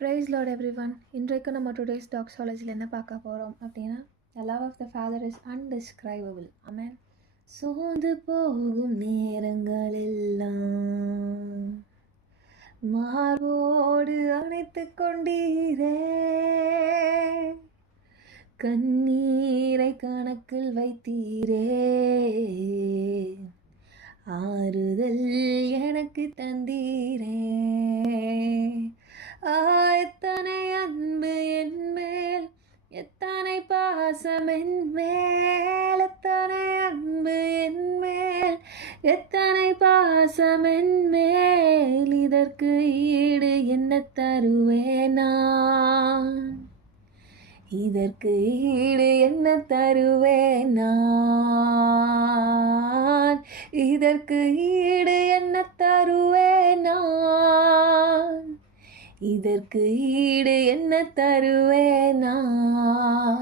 Price Lord everyone. இன்றைக்கு நம்ம today's டாக்ஸாலஜியில் என்ன பார்க்க போகிறோம் அப்படின்னா, the love of the father is indescribable. Amen. சோர்ந்து போகும் நேரங்களெல்லாம் மார்போடு அணைத்து கொண்டீரே, கண்ணீரை கணக்கில் வைத்தீரே, ஆறுதல் எனக்கு தந்தீரே. எத்தனை அன்பு என் மேல், எத்தனை பாசம் என் மேல், எத்தனை அன்பு என் மேல், எத்தனை பாசம் என் மேல், இதற்கு ஈடு என்ன தருவேன் நான், இதற்கு ஈடு என்ன தருவேன் நான், இதற்கு ஈடு என்ன தருவேன் நான், இதற்கு ஈடு என்ன தருவேன் நான்.